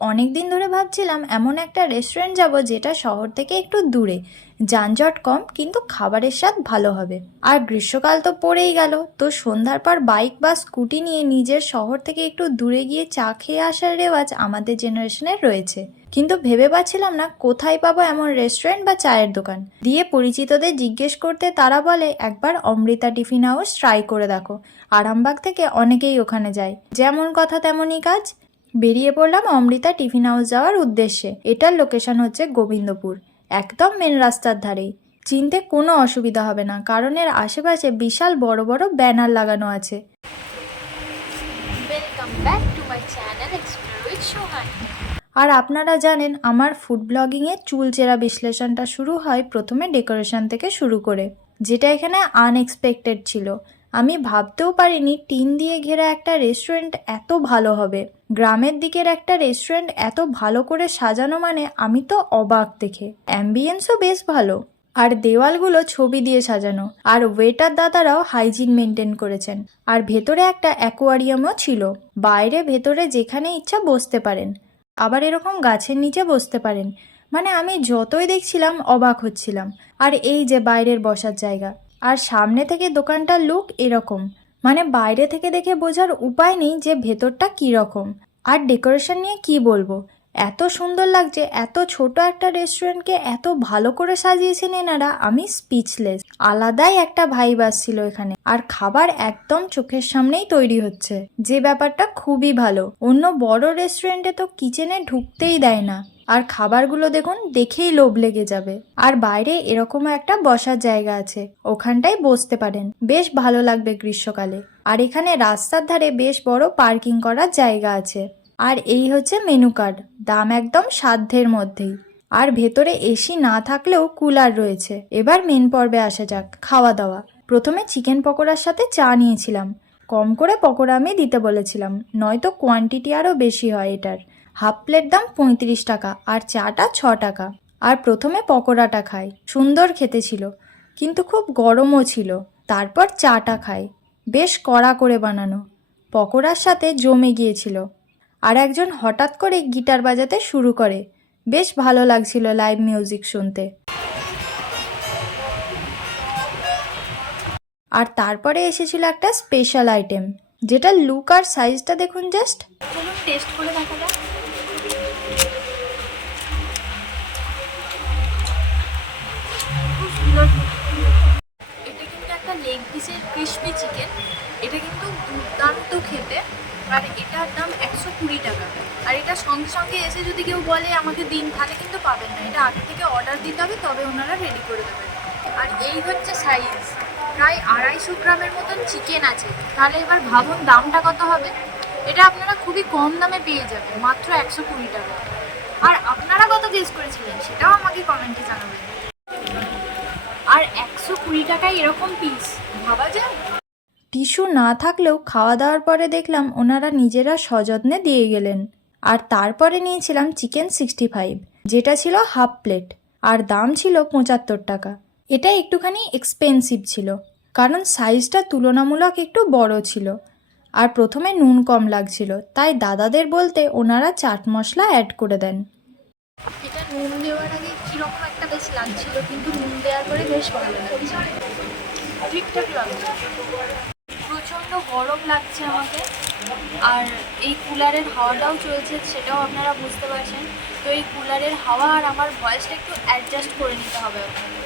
অনেক দিন ধরে ভাবছিলাম, এমন একটা রেস্টুরেন্ট যাব যেটা শহর থেকে একটু দূরে। যানজট কম, কিন্তু খাবারের স্বাদ ভালো হবে। আর গ্রীষ্মকাল তো পড়েই গেল, তো সন্ধ্যার পর বাইক বা স্কুটি নিয়ে নিজের শহর থেকে একটু দূরে গিয়ে চা খেয়ে আসার রেওয়াজ আমাদের জেনারেশনের রয়েছে। কিন্তু ভেবে পাচ্ছিলাম না, কোথায় পাবো এমন রেস্টুরেন্ট বা চায়ের দোকান? দিয়ে পরিচিতদের জিজ্ঞেস করতে তারা বলে, একবার অমৃতা টিফিন হাউস ট্রাই করে দেখো। আরামবাগ থেকে অনেকেই ওখানে যায়। যেমন কথা তেমনই কাজ। বেরিয়ে পড়লাম অমৃতা টিফিন হাউস যাওয়ার উদ্দেশ্যে। এটার লোকেশন হচ্ছে গোবিন্দপুর একদম মেন রাস্তার ধারেই চিনতে কোনো অসুবিধা হবে না কারণ এর আশেপাশে বিশাল বড় বড় ব্যানার লাগানো আছে. আর আপনারা জানেন আমার ফুড ব্লগিংয়ে চুলচেরা বিশ্লেষণটা শুরু হয় প্রথমে ডেকোরেশন থেকে শুরু করে যেটা এখানে আনএক্সপেক্টেড ছিল। আমি ভাবতেও পারিনি টিন দিয়ে ঘেরা একটা রেস্টুরেন্ট এত ভালো হবে। গ্রামের দিকের একটা রেস্টুরেন্ট এত ভালো করে সাজানো মানে আমি তো অবাক দেখে। অ্যাম্বিয়েন্সও বেশ ভালো। আর দেওয়ালগুলো ছবি দিয়ে সাজানো। আর ওয়েটার দাদারাও হাইজিন মেনটেন করেছেন। আর ভেতরে একটা অ্যাকোয়ারিয়ামও ছিল। বাইরে ভেতরে যেখানে ইচ্ছা বসতে পারেন। আবার এরকম গাছের নিচে বসতে পারেন। মানে আমি যতই দেখছিলাম অবাক হচ্ছিলাম। আর এই যে বাইরের বসার জায়গা। আর সামনে থেকে দোকানটার লুক এরকম। মানে বাইরে থেকে দেখে বোঝার উপায় নেই যে ভেতরটা কী রকম আর ডেকোরেশন নিয়ে কি বলব? এত সুন্দর লাগছে, এত ছোট একটা রেস্টুরেন্টকে এত ভালো করে সাজিয়েছেন এনারা, আমি স্পিচলেস। আলাদাই একটা ভাইব আসছিল এখানে। আর খাবার একদম চোখের সামনেই তৈরি হচ্ছে। যে ব্যাপারটা খুবই ভালো। অন্য বড় রেস্টুরেন্টে তো কিচেনে ঢুকতেই দেয় না। আর খাবারগুলো দেখুন, দেখেই লোভ লেগে যাবে। আর বাইরে এরকম একটা বসার জায়গা আছে, ওখানটায় বসতে পারেন। বেশ ভালো লাগবে গ্রীষ্মকালে। আর এখানে রাস্তার ধারে বেশ বড় পার্কিং করার জায়গা আছে। আর এই হচ্ছে মেনু কার্ড, দাম একদম সাধ্যের মধ্যেই। আর ভেতরে এসি না থাকলেও কুলার রয়েছে। এবার মেন পর্বে আসা যাক, খাওয়া দাওয়া। প্রথমে চিকেন পকোড়ার সাথে চা নিয়েছিলাম। কম করে পকোড়া আমি দিতে বলেছিলাম, নয়তো কোয়ান্টিটি আরও বেশি হয় এটার। হাফ প্লেট দাম পঁয়ত্রিশ টাকা আর চাটা ছ টাকা। আর প্রথমে পকোড়াটা খাই। সুন্দর খেতে ছিল, কিন্তু খুব গরমও ছিল। তারপর চাটা খাই। বেশ কড়া করে বানানো। পকোড়ার সাথে জমে গিয়েছিল। আর একজন হঠাৎ করে গিটার বাজাতে শুরু করে। বেশ ভালো লাগছিল লাইভ মিউজিক শুনতে। আর তারপরে এসেছিল একটা স্পেশাল আইটেম, যেটা লুক আর সাইজটা দেখুন জাস্ট। টেস্ট করে দেখা বলে আমাকে দিন তাহলে কিন্তু পাবেন না। এটা আগে থেকে অর্ডার দিতে হবে, তবে ওনারা রেডি করে দেবেন। আর এই হচ্ছে সাইজ প্রায় আড়াইশো গ্রামের মতন চিকেন আছে। তাহলে এবার ভাবুন দামটা কত হবে? এটা আপনারা খুবই কম দামে পেয়ে যাবেন, মাত্র একশো কুড়ি টাকা। আর আপনারা কত গেস করেছিলেন? সেটাও আমাকে কমেন্টে জানাবেন। আর একশো কুড়ি টাকায় এরকম পিস ভাবা যায়? টিস্যু না থাকলেও খাওয়া দাওয়ার পরে দেখলাম ওনারা নিজেরা সযত্নে দিয়ে গেলেন। আর তারপরে নিয়েছিলাম চিকেন সিক্সটি ফাইভ যেটা ছিল হাফ প্লেট, আর দাম ছিল পঁচাত্তর টাকা। এটা একটুখানি এক্সপেন্সিভ ছিল, কারণ সাইজটা তুলনামূলক একটু বড় ছিল, আর প্রথমে নুন কম লাগছিল, তাই দাদাদের বলতে ওনারা চাট মশলা অ্যাড করে দেন। এটা নুন দেওয়ার আগে কীরকম একটা বেশ লাগছিল, কিন্তু নুন দেওয়ার পরে বেশ ভালো লাগছে। ঠিকঠাক লাগছে। প্রচণ্ড গরম লাগছে আমাকে। আর এই কুলারের হাওয়াটাও চলছে সেটাও আপনারা বুঝতে পারছেন। তো এই কুলারের হাওয়া আর আমার ভয়েসটা একটু অ্যাডজাস্ট করে নিতে হবে আপনাদের।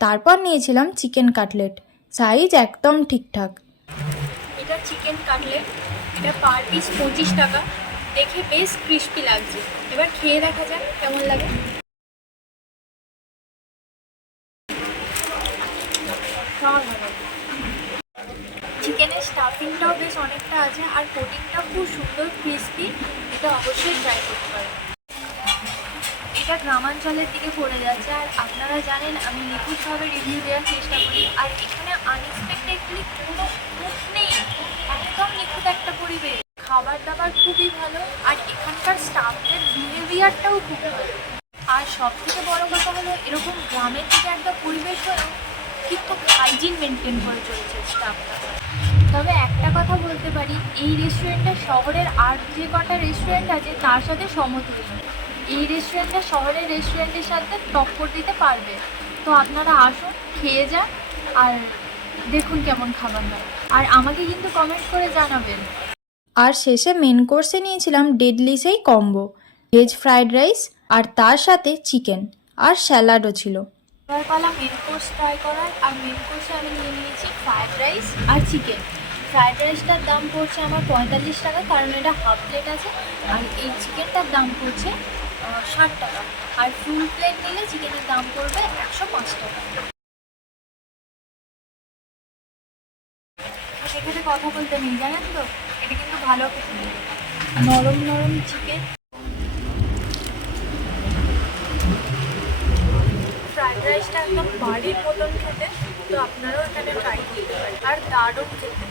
তারপর নিয়েছিলাম চিকেন কাটলেট সাইজ একদম ঠিকঠাক। এটা চিকেন কাটলেট এটা পার পিস পঁচিশ টাকা। দেখে বেশ ক্রিস্পি লাগছে। এবার খেয়ে দেখা যাক কেমন লাগে। চিকেনের স্টাফিংটাও বেশ অনেকটা আছে আর কোটিংটা খুব সুন্দর ক্রিস্পি এটা অবশ্যই ট্রাই করতে পারেন এটা গ্রামাঞ্চলের দিকে পড়ে যাচ্ছে আর আপনারা জানেন, আমি নিখুঁতভাবে রিভিউ দেওয়ার চেষ্টা করি। আর এখানে আনএক্সপেক্টেডলি কোনো খুঁত নেই, একদম নিখুঁত একটা পরিবেশ। খাবার দাবার খুবই ভালো আর এখানকার স্টাফদের বিহেভিয়ারটাও খুব ভালো। আর সব থেকে বড় কথা হলো, এরকম গ্রামের দিকে একটা পরিবেশ হলো, কিন্তু হাইজিন মেনটেন করে চলেছে স্টাফরা তবে একটা কথা বলতে পারি এই রেস্টুরেন্টটা শহরের আর যে কটা রেস্টুরেন্ট আছে তার সাথে সমতুল্য। এই রেস্টুরেন্টটা শহরের রেস্টুরেন্টের সাথে টক্কর দিতে পারবে। তো আপনারা আসুন খেয়ে যান আর দেখুন কেমন খাবার হয়। আর আমাকে কিন্তু কমেন্ট করে জানাবেন। আর শেষে মেন কোর্সে নিয়েছিলাম ডেডলি সেই কম্বো ভেজ ফ্রাইড রাইস আর তার সাথে চিকেন আর স্যালাডও ছিল। এবার পালা মেন কোর্স ট্রাই করার আর মেন কোর্সে আমি নিয়ে নিয়েছি ফ্রায়েড রাইস আর চিকেন ফ্রায়েড রাইসটার দাম পড়ছে আমার পঁয়তাল্লিশ টাকা, কারণ এটা হাফ প্লেট আছে আর এই চিকেনটার দাম পড়ছে ষাট টাকা। আর ফুল প্লেট নিলে চিকেনের দাম পড়বে একশো পাঁচ টাকা। এখানে কথা বলতে নেই, জানেন তো? এটা কিন্তু ভালো নরম নরম চিকেন। রাইসটা একদম বাড়ির মতন খেতে তো আপনারাও এখানে ট্রাই করতে পারেন। আর দারুণ খেতে।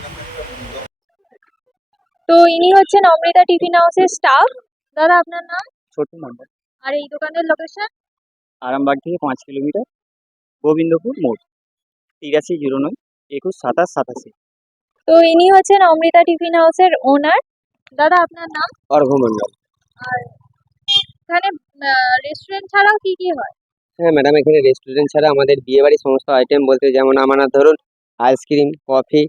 তো ইনি হচ্ছেন অমৃতা টিফিন হাউসের স্টাফ দাদা আপনার নাম? ছোট নাম্বার আর এই দোকানের লোকেশন আরামবাগ থেকে পাঁচ কিলোমিটার গোবিন্দপুর মোড়। তিরাশি জিরো নয় একুশ সাতাশ সাতাশি। তো ইনি হচ্ছেন অমৃতা টিফিন হাউসের ওনার দাদা আপনার নাম? অর্ঘমণ্ডল আর এখানে রেস্টুরেন্ট ছাড়াও কি কি হয়? হ্যাঁ ম্যাডাম এখানে রেস্টুরেন্ট ছাড়া আমাদের বিয়েবাড়ির সমস্ত আইটেম বলতে যেমন আমার ধরুন আইসক্রিম কফি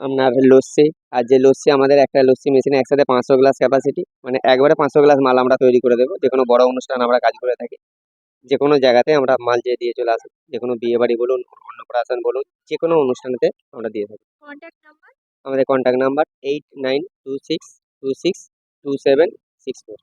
আপনার লস্যি আর যে লস্যি আমাদের একটা লস্যি মেশিনে একসাথে পাঁচশো গ্লাস ক্যাপাসিটি মানে একবারে পাঁচশো গ্লাস মাল আমরা তৈরি করে দেবো যে কোনো বড় অনুষ্ঠান আমরা কাজ করে থাকি যে কোনো জায়গাতে আমরা মাল যেয়ে দিয়ে চলে আসি যে কোনো বিয়েবাড়ি বলুন অন্নপ্রাশন বলুন যে কোনো অনুষ্ঠানেতে আমরা দিয়ে থাকি। আমাদের contact number eight nine two six two six two seven six four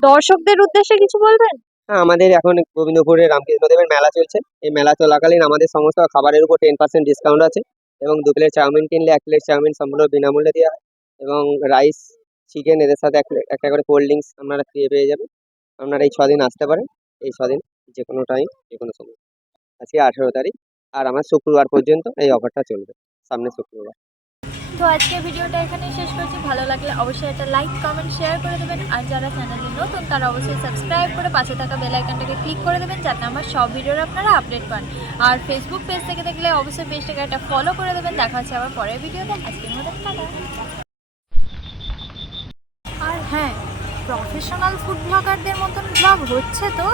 দর্শকদের উদ্দেশ্যে কিছু বলবেন? আমাদের এখন গোবিন্দপুরে রামকৃষ্ণদেবের মেলা চলছে। এই মেলা চলাকালীন আমাদের সমস্ত খাবারের উপর টেন পার্সেন্ট ডিসকাউন্ট আছে এবং দু প্লেট চাউমিন কিনলে এক প্লেট চাউমিন সম্পূর্ণ বিনামূল্যে দেওয়া হয় এবং রাইস চিকেন এদের সাথে একটা করে কোল্ড ড্রিঙ্কস আপনারা ফ্রি পেয়ে যাবেন। আপনারা এই ছদিন আসতে পারেন, এই ছদিন যে কোনো টাইম যে কোনো সময়। আজকে আঠেরো তারিখ আর আমার শুক্রবার পর্যন্ত এই অফারটা চলবে সামনে শুক্রবার। তো আজকে ভিডিওটা এখানেই শেষ করছি। ভালো লাগলে অবশ্যই একটা লাইক কমেন্ট শেয়ার করে দেবেন। আর যারা চ্যানেলে নতুন, তারা অবশ্যই সাবস্ক্রাইব করে পাশে থাকা বেল আইকনটাকে ক্লিক করে দেবেন, যাতে আমার সব ভিডিওর আপনারা আপডেট পান। আর ফেসবুক পেজ থেকে দেখলে অবশ্যই পেজটাকে একটা ফলো করে দেবেন। দেখা হচ্ছে আবার পরের ভিডিওতে। আজকের মতো আর হ্যাঁ প্রফেশনাল ফুড ব্লগারদের মতন ব্লগ হচ্ছে তো?